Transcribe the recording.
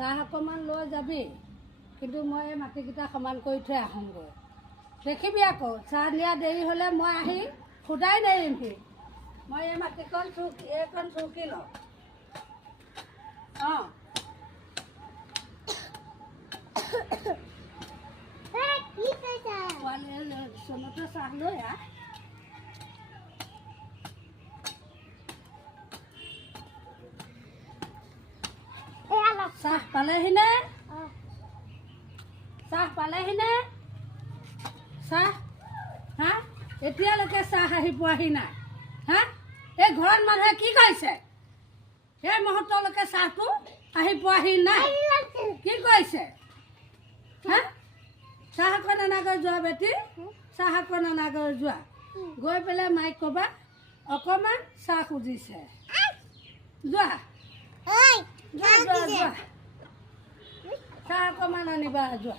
চাহ অকণমান লৈ যাবি, কিন্তু মই এই মাটিকেইটা সমান কৰি থৈ আহোঁগৈ। দেখিবি আকৌ চাহ দিয়া দেৰি হ'লে মই আহি সুদাই নেৰিমহি। মই এই মাটিকণ এইকণ চুকি লওঁ। অঁ পোৱালি চনতে চাহ লৈ আহ। চাহ পালেহিনে? চাহ পালেহিনে? চাহ হা এতিয়ালৈকে চাহ আহি পোৱাহি নাই। হা এই ঘৰত মানুহে কি কৰিছে? সেই মুহূৰ্তলৈকে চাহটো আহি পোৱাহি নাই। কি কৰিছে? হা চাহ অকণ অনাগৈ যোৱা বেটি, চাহ অকণ অনাগৈ যোৱা। গৈ পেলাই মাইক ক'বা অকণমান চাহ খুজিছে। যোৱা যোৱা যোৱা যোৱা, চাহ অকণমান আনিবা যোৱা।